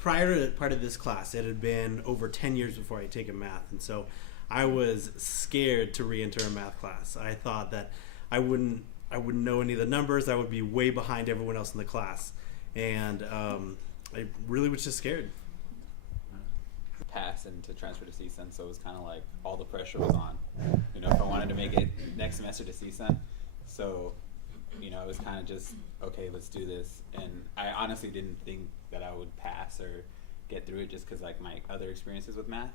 prior to this class, it had been over 10 years before I had taken math, and so I was scared to re-enter a math class. I thought that I wouldn't know any of the numbers. I would be way behind everyone else in the class, and I really was just scared. Pass and to transfer to CSUN, so it was kind of like all the pressure was on. You know, if I wanted to make it next semester to CSUN, so you know, it was kind of just okay, let's do this. And I honestly didn't think that I would pass or get through it just because like my other experiences with math.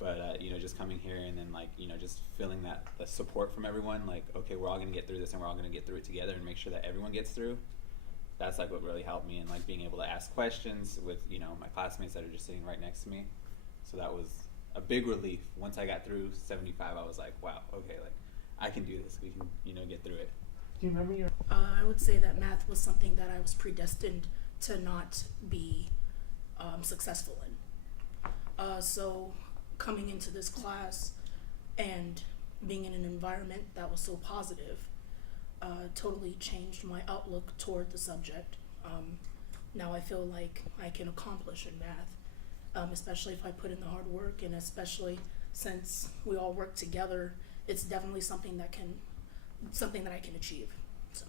But you know, just coming here and then like you know, just feeling that the support from everyone, like okay, we're all gonna get through this and we're all gonna get through it together and make sure that everyone gets through. That's like what really helped me, and like being able to ask questions with you know my classmates that are just sitting right next to me. So that was a big relief. Once I got through 75, I was like, wow, okay, like I can do this. We can, you know, get through it. Do you remember your? I would say that math was something that I was predestined to not be successful in. So coming into this class and being in an environment that was so positive totally changed my outlook toward the subject. Now I feel like I can accomplish in math. Especially if I put in the hard work, and especially since we all work together, it's definitely something that I can achieve. So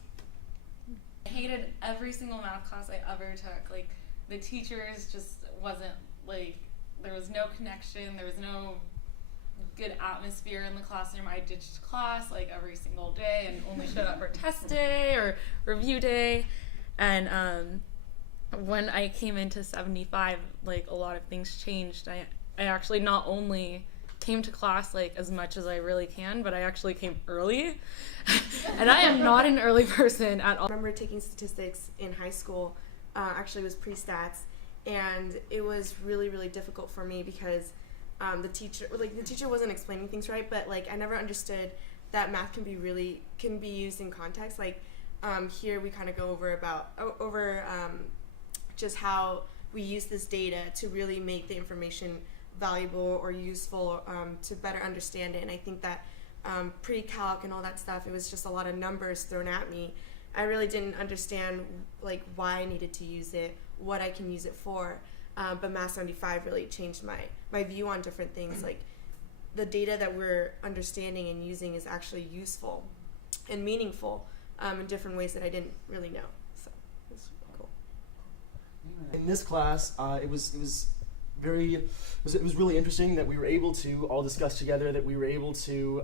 I hated every single math class I ever took. Like the teachers just wasn't like, there was no connection, there was no good atmosphere in the classroom. I ditched class like every single day and only showed up for test day or review day. And when I came into 75, like a lot of things changed. I actually not only came to class like as much as I really can, but I actually came early. And I am not an early person at all. I remember taking statistics in high school, actually it was pre-stats, and it was really, really difficult for me because the teacher wasn't explaining things right, but like I never understood that math can be used in context. Like here we kind of go over just how we use this data to really make the information valuable or useful to better understand it. And I think that pre-calc and all that stuff, it was just a lot of numbers thrown at me. I really didn't understand like why I needed to use it, what I can use it for. But Math 75 really changed my view on different things. Like the data that we're understanding and using is actually useful and meaningful in different ways that I didn't really know. So it's cool. In this class, it was really interesting that we were able to all discuss together, that we were able to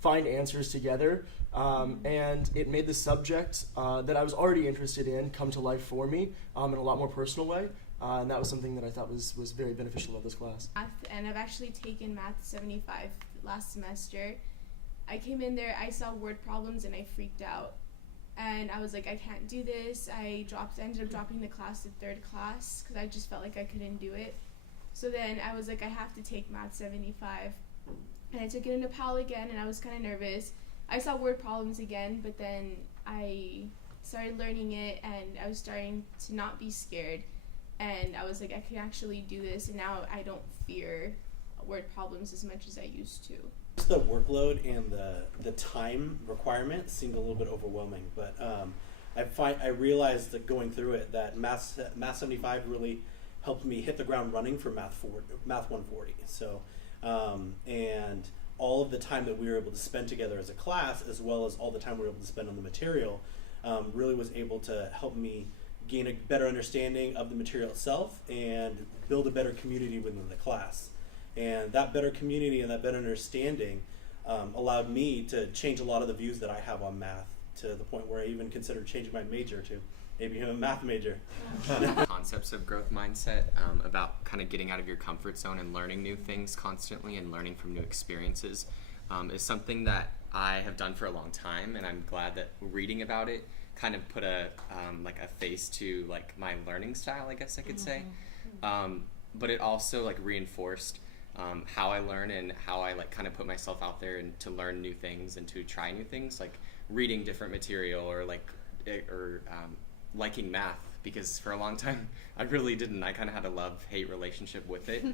find answers together, and it made the subject that I was already interested in come to life for me in a lot more personal way, and that was something that I thought was very beneficial about this class. And I've actually taken Math 75 last semester. I came in there, I saw word problems, and I freaked out. And I was like, I can't do this. I ended up dropping the class to third class because I just felt like I couldn't do it. So then I was like, I have to take Math 75. And I took it in Nepal again, and I was kind of nervous. I saw word problems again, but then I started learning it, and I was starting to not be scared. And I was like, I can actually do this, and now I don't fear word problems as much as I used to. The workload and the time requirement seemed a little bit overwhelming, but I realized that going through it that Math 75 really helped me hit the ground running for Math 140. So and all of the time that we were able to spend together as a class, as well as all the time we were able to spend on the material, really was able to help me gain a better understanding of the material itself and build a better community within the class. And that better community and that better understanding allowed me to change a lot of the views that I have on math, to the point where I even considered changing my major to maybe a math major. Concepts of growth mindset, about kind of getting out of your comfort zone and learning new things constantly and learning from new experiences, is something that I have done for a long time, and I'm glad that reading about it kind of put a face to like my learning style, I guess I could say. But it also like reinforced how I learn and how I like kind of put myself out there and to learn new things and to try new things, like reading different material or liking math, because for a long time I really didn't. I kind of had a love-hate relationship with it.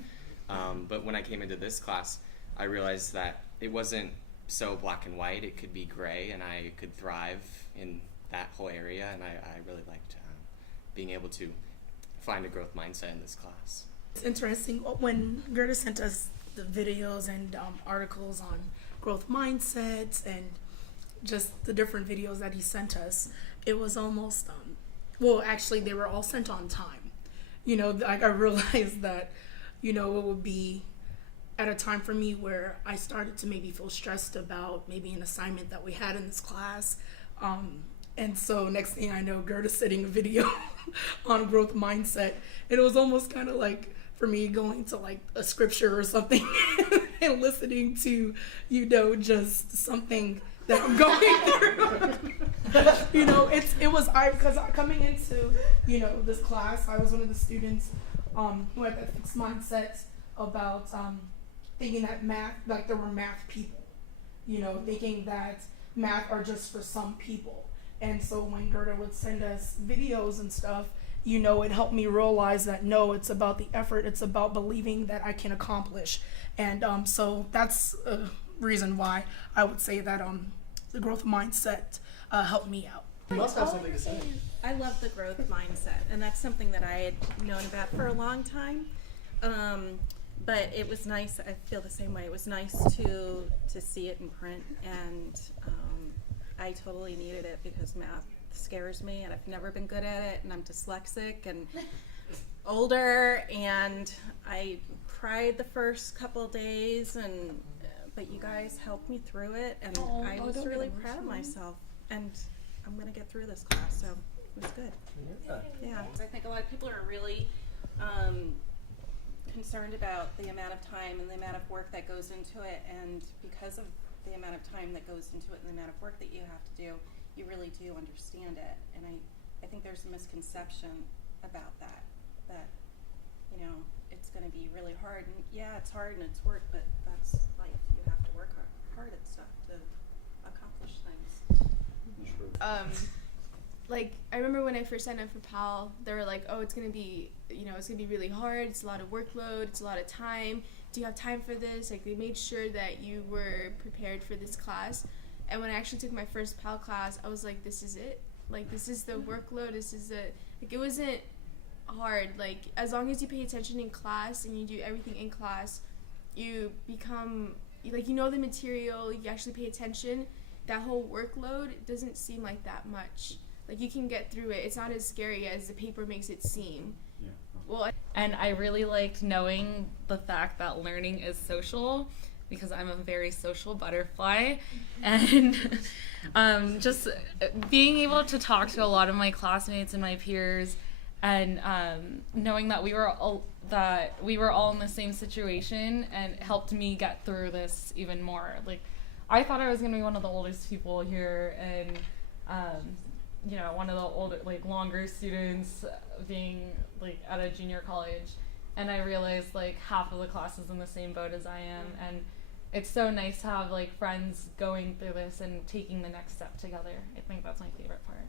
But when I came into this class, I realized that it wasn't so black and white. It could be gray, and I could thrive in that whole area, and I really liked being able to find a growth mindset in this class. It's interesting when Gerda sent us the videos and articles on growth mindsets and just the different videos that he sent us. It was almost, well, actually, they were all sent on time. You know, like I realized that, you know, it would be at a time for me where I started to maybe feel stressed about maybe an assignment that we had in this class. And so next thing I know, Gerda's setting a video on growth mindset. And it was almost kind of like for me going to like a scripture or something and listening to, you know, just something that I'm going through. You know, because coming into, you know, this class, I was one of the students who had that fixed mindset about thinking that math, like there were math people, you know, thinking that math are just for some people. And so when Gerda would send us videos and stuff, you know, it helped me realize that no, it's about the effort, it's about believing that I can accomplish. And so that's a reason why I would say that the growth mindset helped me out. You must have something to say. I love the growth mindset, and that's something that I had known about for a long time. But it was nice. I feel the same way. It was nice to see it in print, and I totally needed it because math scares me, and I've never been good at it, and I'm dyslexic and older, and I cried the first couple of days, but you guys helped me through it, and I was really proud of myself, and I'm gonna get through this class, so it was good. Yeah. I think a lot of people are really concerned about the amount of time and the amount of work that goes into it, and because of the amount of time that goes into it and the amount of work that you have to do, you really do understand it. And I think there's a misconception about that, you know, it's going to be really hard. And yeah, it's hard and it's work, but that's life. You have to work hard at stuff to accomplish things. Like I remember when I first signed up for PAL, they were like, "Oh, it's gonna be, you know, it's gonna be really hard. It's a lot of workload. It's a lot of time. Do you have time for this?" Like they made sure that you were prepared for this class. And when I actually took my first PAL class, I was like, "This is it. Like this is the workload. This is the like." It wasn't hard. Like as long as you pay attention in class and you do everything in class, you become like you know the material. You actually pay attention. That whole workload doesn't seem like that much. Like you can get through it. It's not as scary as the paper makes it seem. Yeah. Well, And I really liked knowing the fact that learning is social, because I'm a very social butterfly, and just being able to talk to a lot of my classmates and my peers, and knowing that we were all in the same situation, and helped me get through this even more. Like I thought I was gonna be one of the oldest people here, and you know, one of the older, like longer students, being like at a junior college, and I realized like half of the class is in the same boat as I am, and it's so nice to have like friends going through this and taking the next step together. I think that's my favorite part.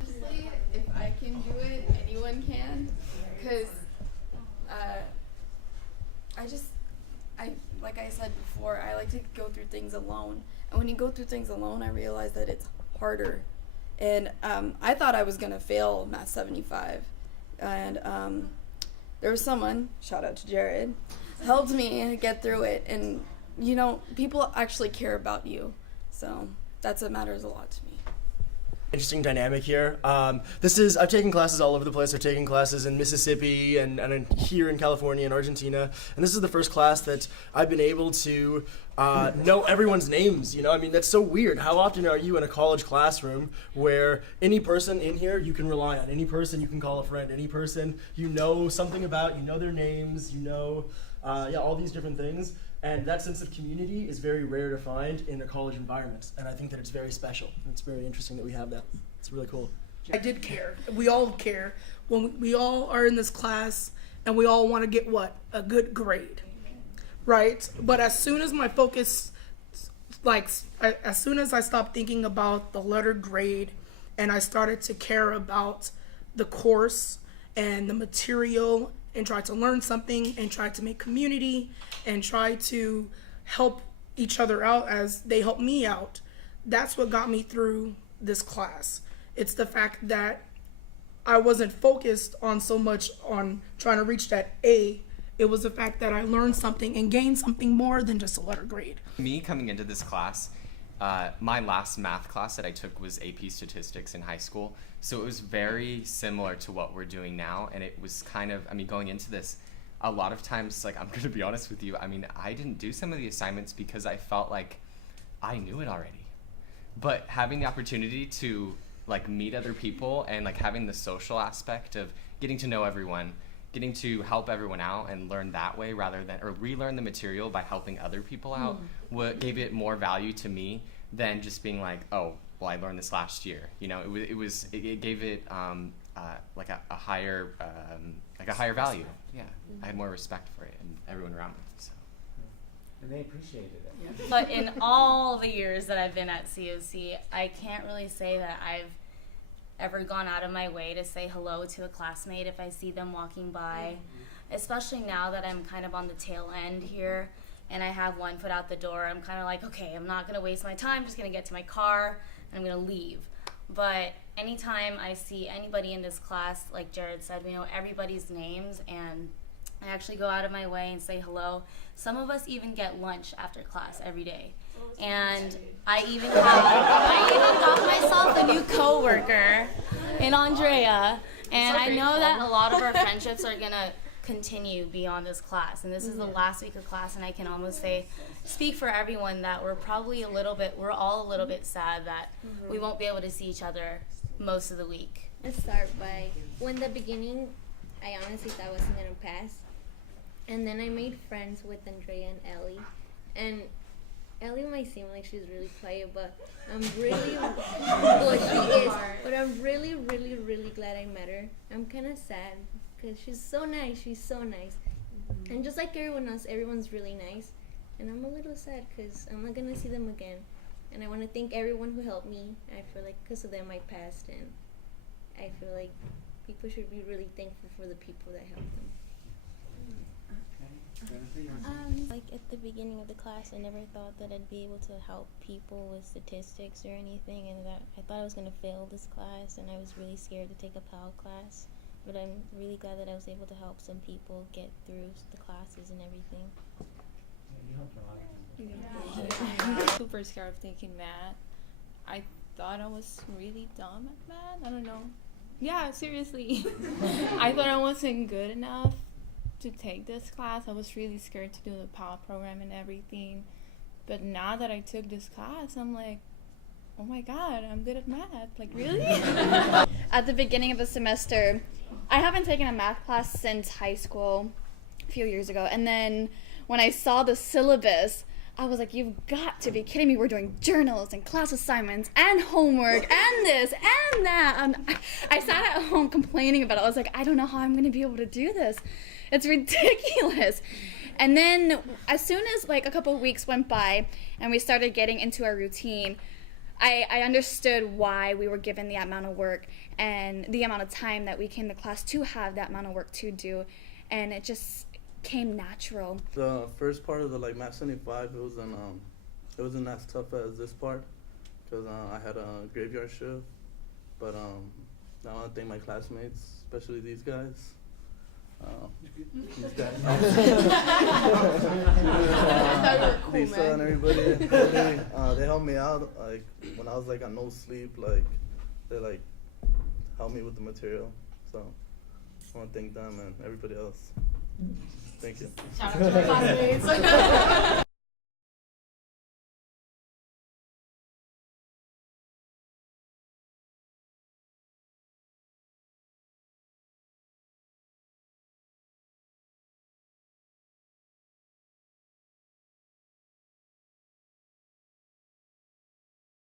honestly, if I can do it, anyone can. Because like I said before, I like to go through things alone. And when you go through things alone, I realize that it's harder. And I thought I was going to fail Math 75. And there was someone, shout out to Jared, helped me get through it. And, you know, people actually care about you. So that's what matters a lot to me. Interesting dynamic here. I've taken classes all over the place. I've taken classes in Mississippi and here in California and Argentina. And this is the first class that I've been able to know everyone's names. You know, I mean, that's so weird. How often are you in a college classroom where any person in here you can rely on, any person you can call a friend, any person you know something about, you know their names, you know, all these different things. And that sense of community is very rare to find in a college environment. And I think that it's very special. And it's very interesting that we have that. It's really cool. I did care. We all care. When we all are in this class and we all want to get what? A good grade. Right? But as soon as my focus, as soon as I stopped thinking about the letter grade and I started to care about the course and the material and try to learn something and try to make community and try to help each other out as they help me out, that's what got me through this class. It's the fact that I wasn't focused on so much on trying to reach that A. It was the fact that I learned something and gained something more than just a letter grade. Me coming into this class, my last math class that I took was AP Statistics in high school. So it was very similar to what we're doing now. And it was kind of, I mean, going into this, a lot of times, like, I'm going to be honest with you, I mean, I didn't do some of the assignments because I felt like I knew it already. But having the opportunity to, like, meet other people and, like, having the social aspect of getting to know everyone, getting to help everyone out and learn that way rather than, or relearn the material by helping other people out, what gave it more value to me than just being like, oh, well, I learned this last year. You know, it gave it like a higher value. Yeah, I had more respect for it and everyone around me. So. And they appreciated it. But in all the years that I've been at COC, I can't really say that I've ever gone out of my way to say hello to a classmate if I see them walking by, especially now that I'm kind of on the tail end here and I have one foot out the door. I'm kind of like, okay, I'm not going to waste my time, just going to get to my car and I'm going to leave. But anytime I see anybody in this class, like Jared said, we know everybody's names and I actually go out of my way and say hello. Some of us even get lunch after class every day. And I even got myself a new coworker in Andrea. And I know that a lot of our friendships are gonna continue beyond this class. And this is the last week of class, and I can almost speak for everyone that we're all a little bit sad that we won't be able to see each other most of the week. Let's start by, when the beginning, I honestly thought I wasn't gonna pass. And then I made friends with Andrea and Ellie. And Ellie might seem like she's really quiet, but I'm really, well, she is, but I'm really, really, really glad I met her. I'm kind of sad because she's so nice. And just like everyone else, everyone's really nice. And I'm a little sad because I'm not going to see them again. And I want to thank everyone who helped me. I feel like because of them I passed, and I feel like people should be really thankful for the people that helped them. Like at the beginning of the class, I never thought that I'd be able to help people with statistics or anything, and that I thought I was going to fail this class, and I was really scared to take a PAL class. But I'm really glad that I was able to help some people get through the classes and everything. Super scared of taking math. I thought I was really dumb at math. I don't know. Yeah, seriously. I thought I wasn't good enough to take this class. I was really scared to do the PAL program and everything. But now that I took this class, I'm like, oh my god, I'm good at math. Like, really? At the beginning of the semester, I haven't taken a math class since high school, a few years ago. And then when I saw the syllabus, I was like, you've got to be kidding me. We're doing journals and class assignments and homework and this and that. And I sat at home complaining about it. I was like, I don't know how I'm going to be able to do this. It's ridiculous. And then as soon as like a couple of weeks went by and we started getting into our routine, I understood why we were given the amount of work and the amount of time that we came to class to have that amount of work to do. And it just came natural. The first part of the Math 75, it wasn't as tough as this part because I had a graveyard shift. But I want to thank my classmates, especially these guys. Lisa and everybody, they helped me out. Like when I was on no sleep, they helped me with the material. So I want to thank them and everybody else. Thank you. Shout out to our classmates.